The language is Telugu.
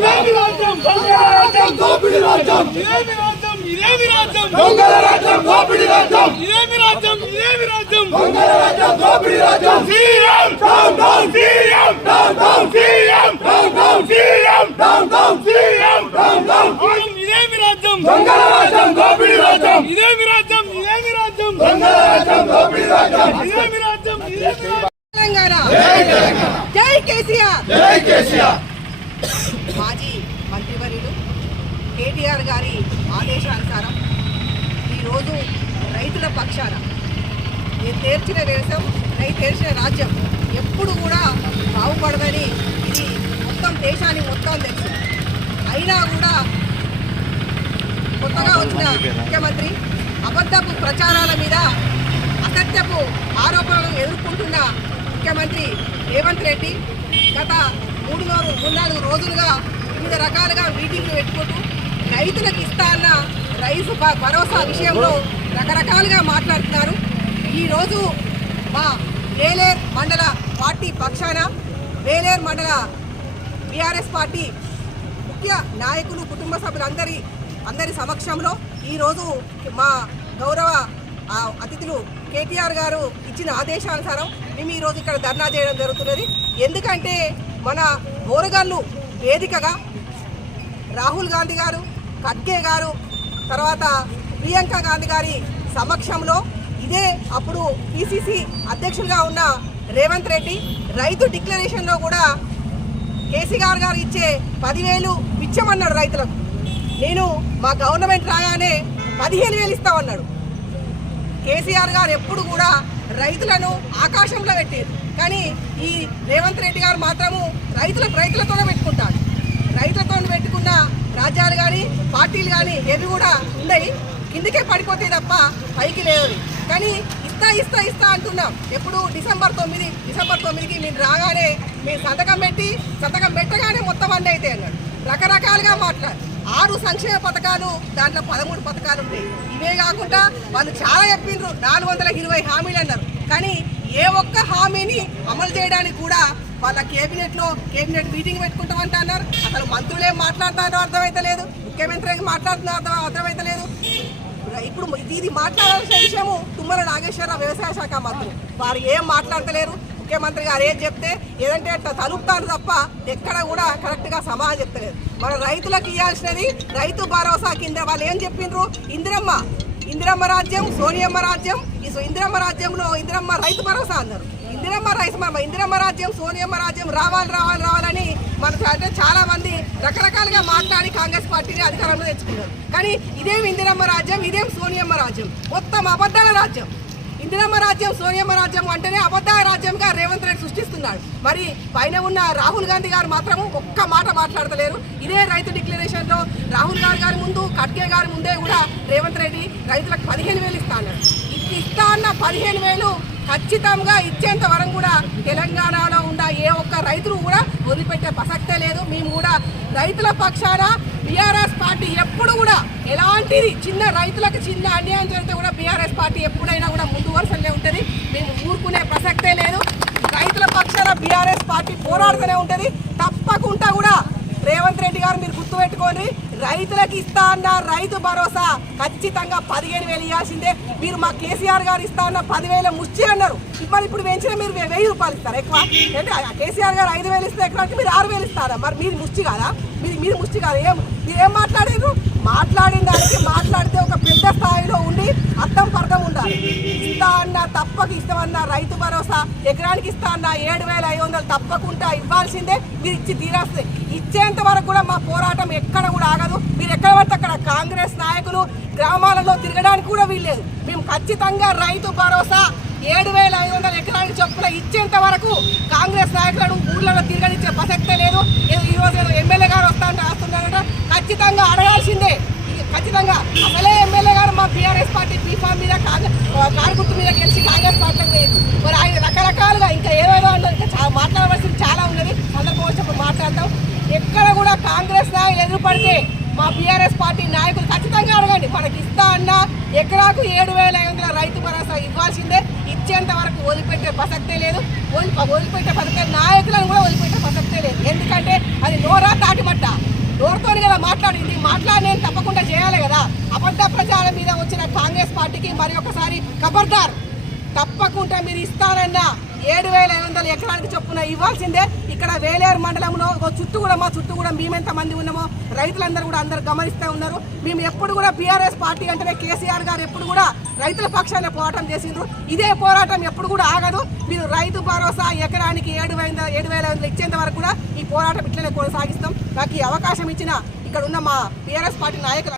రాజ్యం ఇదేమి రాజ్యం దొంగల రాజ్యం దోపిడి రాజ్యం ఇదేమి రాజ్యం ఇదేమి రాజ్యం దొంగల రాజ్యం దోపిడి రాజ్యం ఇదేమి రాజ్యం ఇదేమి రాజ్యం దొంగల రాజ్యం దోపిడి రాజ్యం CM down down CM down down CM down down CM down down CM down down రాజ్యం ఇదేమి రాజ్యం దొంగల రాజ్యం దోపిడి రాజ్యం ఇదేమి రాజ్యం ఇదేమి రాజ్యం దొంగల రాజ్యం దోపిడి రాజ్యం ఇదేమి రాజ్యం ఇదేమి రాజ్యం తెలంగాణ జై తెలంగాణ జై కేసీఆర్ జై కేసీఆర్ మాజీ మంత్రివర్యులు కేటీఆర్ గారి ఆదేశానుసారం ఈరోజు రైతుల పక్షాన నేను తేర్చిన దేశం రైతు తేర్చిన రాజ్యం ఎప్పుడు కూడా బాగుపడదని ఇది మొత్తం దేశానికి మొత్తం తెలుసు. అయినా కూడా కొత్తగా వచ్చిన ముఖ్యమంత్రి అబద్ధపు ప్రచారాల మీద అసత్యపు ఆరోపణలు ఎదుర్కొంటున్న ముఖ్యమంత్రి రేవంత్ రెడ్డి గత మూడు నాలుగు మూడు నాలుగు రోజులుగా వివిధ రకాలుగా మీటింగ్లు పెట్టుకుంటూ రైతులకు ఇస్తా అన్న రైతు భ- భరోసా విషయంలో రకరకాలుగా మాట్లాడుతున్నారు. ఈరోజు మా వేలేర్ మండల పార్టీ పక్షాన వేలేర్ మండల బీఆర్ఎస్ పార్టీ ముఖ్య నాయకులు కుటుంబ సభ్యులందరి అందరి సమక్షంలో ఈరోజు మా గౌరవ ఆ, అతిథులు కేటీఆర్ గారు ఇచ్చిన ఆదేశానుసారం మేము ఈరోజు ఇక్కడ ధర్నా చేయడం జరుగుతున్నది. ఎందుకంటే మన బోరగల్లు వేదికగా రాహుల్ గాంధీ గారు ఖడ్గే గారు తర్వాత ప్రియాంక గాంధీ గారి సమక్షంలో ఇదే అప్పుడు పిసిసి అధ్యక్షులుగా ఉన్న రేవంత్ రెడ్డి రైతు డిక్లరేషన్లో కూడా కేసీఆర్ గారు ఇచ్చే పదివేలు ఇచ్చమన్నాడు రైతులకు. నేను మా గవర్నమెంట్ రాగానే పదిహేను వేలు ఇస్తామన్నాడు. కేసీఆర్ గారు ఎప్పుడు కూడా రైతులను ఆకాశంలో పెట్టారు కానీ ఈ రేవంత్ రెడ్డి గారు మాత్రము రైతులకు రైతులతోనే పెట్టుకుంటారు. రైతులతో పెట్టుకున్న రాజ్యాలు కానీ పార్టీలు కానీ ఏవి కూడా ఉన్నాయి కిందకే పడిపోతే తప్ప పైకి లేవు కానీ ఇస్తా ఇస్తా ఇస్తా అంటున్నాం. ఎప్పుడు డిసెంబర్ తొమ్మిది డిసెంబర్ తొమ్మిదికి మీరు రాగానే మీరు సంతకం పెట్టి సంతకం పెట్టగానే మొత్తం అన్నీ అయితే అన్నాడు. రకరకాలుగా మాట్లాడు. ఆరు సంక్షేమ పథకాలు దాంట్లో పదమూడు పథకాలు ఉన్నాయి. ఇవే కాకుండా వాళ్ళు చాలా చెప్పిండ్రు నాలుగు వందల ఇరవై హామీలు అన్నారు. కానీ ఏ ఒక్క హామీని అమలు చేయడానికి కూడా వాళ్ళ కేబినెట్లో కేబినెట్ మీటింగ్ పెట్టుకుంటామంట అన్నారు. అసలు మంత్రులు ఏం మాట్లాడుతున్నారో అర్థమైతే లేదు ముఖ్యమంత్రి ఏం మాట్లాడుతున్నారో అర్థం అర్థమైతే లేదు. ఇప్పుడు ఇది మాట్లాడాల్సిన విషయము తుమ్మల నాగేశ్వరరావు వ్యవసాయ శాఖ మంత్రి. వారు ఏం మాట్లాడతలేరు ముఖ్యమంత్రి గారు ఏం చెప్తే ఏదంటే అట్లా తలుపుతారు తప్ప ఎక్కడ కూడా కరెక్ట్గా సమాధానం చెప్తలేదు. మన రైతులకు ఇవ్వాల్సినది రైతు భరోసా కింద వాళ్ళు ఏం చెప్పిండ్రు? ఇందిరమ్మ ఇందిరమ్మ రాజ్యం సోనియమ్మ రాజ్యం. ఈ సో- ఇందిరమ్మ రాజ్యంలో ఇందిరమ్మ రైతు భరోసా అన్నారు. ఇందిరమ్మ రైతు ఇందిరమ్మ రాజ్యం సోనియమ్మ రాజ్యం రావాలి రావాలి రావాలని మన అంటే చాలా మంది రకరకాలుగా మాట్లాడి కాంగ్రెస్ పార్టీని అధికారంలో తెచ్చుకున్నారు. కానీ ఇదేం ఇందిరమ్మ రాజ్యం ఇదేం సోనియమ్మ రాజ్యం? మొత్తం అబద్ధాల రాజ్యం. ఇందిరమ్మ రాజ్యం సోనియమ్మ రాజ్యం అంటేనే అబద్ధ రాజ్యంగా రేవంత్ రెడ్డి సృష్టిస్తున్నాడు. మరి పైన ఉన్న రాహుల్ గాంధీ గారు మాత్రము ఒక్క మాట మాట్లాడతలేరు. ఇదే రైతు డిక్లరేషన్లో రాహుల్ గాంధీ గారి ముందు ఖడ్గే గారి ముందే కూడా రేవంత్ రెడ్డి రైతులకు పదిహేను వేలు ఇస్తా అన్నాడు ఇది ఇస్తా అన్న పదిహేను వేలు ఖచ్చితంగా ఇచ్చేంత వరకు కూడా తెలంగాణలో ఉన్న ఏ ఒక్క రైతులు కూడా వదిలిపెట్టే ప్రసక్తే లేదు. మేము కూడా రైతుల పక్షాన బీఆర్ఎస్ పార్టీ ఎప్పుడు కూడా ఎలాంటిది చిన్న రైతులకు చిన్న అన్యాయం జరిగితే కూడా బీఆర్ఎస్ పార్టీ ఎప్పుడైనా కూడా ముందు వరుసలే ఉంటుంది. మేము ఊరుకునే ప్రసక్తే లేదు. రైతుల పక్షాన బీఆర్ఎస్ పార్టీ పోరాడుతూనే ఉంటుంది. తప్పకుండా కూడా రేవంత్ రెడ్డి గారు మీరు గుర్తుపెట్టుకోండి. రైతులకు ఇస్తా అన్న రైతు భరోసా ఖచ్చితంగా పదిహేను వేలు ఇవ్వాల్సిందే. మీరు మా కేసీఆర్ గారు ఇస్తా అన్న పదివేల ముచ్చి అన్నారు. మరి ఇప్పుడు పెంచిన మీరు వెయ్యి రూపాయలు ఇస్తారు ఎక్కువ. అంటే కేసీఆర్ గారు ఐదు వేలు ఇస్తే ఎక్కువ మీరు ఆరు వేలు ఇస్తారా? మరి మీరు ముచ్చి కాదా? మీరు మీరు ముచ్చి కాదా? ఏం ఏం మాట్లాడారు మాట్లాడిన దానికి మాట్లాడితే ఒక పెద్ద స్థాయిలో ఉండి అర్థం పర్థం ఉండాలి. ఇస్తా అన్నా తప్పక ఇస్తామన్నా రైతు భరోసా. ఎకరానికి ఇస్తా అన్నా ఏడు వేల ఐదు వందలు తప్పకుండా ఇవ్వాల్సిందే. మీరు ఇచ్చి తీరాల్సిందే. ఇచ్చేంత వరకు కూడా మా పోరాటం ఎక్కడ కూడా ఆగదు. మీరు ఎక్కడ పడితే అక్కడ కాంగ్రెస్ నాయకులు గ్రామాలలో తిరగడానికి కూడా వీల్లేదు. మేము ఖచ్చితంగా రైతు భరోసా ఏడు వేల ఐదు వందల ఎకరానికి చొప్పున ఇచ్చేంత వరకు కాంగ్రెస్ నాయకులను ఊళ్ళలో తిరగనిచ్చే ప్రసక్తే లేదు. కనపడితే మా బీఆర్ఎస్ పార్టీ నాయకులు ఖచ్చితంగా అడగండి. మనకి ఇస్తా అన్నా ఎకరాకు ఏడు వేల ఐదు వందల రైతు భరోసా ఇవ్వాల్సిందే. ఇచ్చేంత వరకు వదిలిపెట్టే ప్రసక్తే లేదు. వదిలిపెట్టే ప్రసక్తే నాయకులను కూడా వదిలిపెట్టే ప్రసక్తే లేదు. ఎందుకంటే అది నోరా తాటిమట్ట నోరుతో కదా మాట్లాడింది మాట్లాడిన తప్పకుండా చేయాలి కదా. అబద్ధ ప్రచారం మీద వచ్చిన కాంగ్రెస్ పార్టీకి మరి ఒకసారి కబర్దార్. తప్పకుండా మీరు ఇస్తానన్నా ఏడు వేల ఐదు వందల ఎకరానికి చొప్పున ఇవ్వాల్సిందే. ఇక్కడ వేలేరు మండలంలో ఒక చుట్టూ కూడా మా చుట్టూ కూడా మేమెంత మంది ఉన్నామో రైతులందరూ కూడా అందరు గమనిస్తూ ఉన్నారు. మేము ఎప్పుడు కూడా బీఆర్ఎస్ పార్టీ అంటేనే కేసీఆర్ గారు ఎప్పుడు కూడా రైతుల పక్షాన పోరాటం చేసిండ్రు. ఇదే పోరాటం ఎప్పుడు కూడా ఆగదు. మీరు రైతు భరోసా ఎకరానికి ఏడు వేల ఏడు వేల వందలు ఇచ్చేంత వరకు కూడా ఈ పోరాటం ఇట్లనే కొనసాగిస్తాం. నాకు ఈ అవకాశం ఇచ్చిన ఇక్కడ ఉన్న మా బీఆర్ఎస్ పార్టీ నాయకులు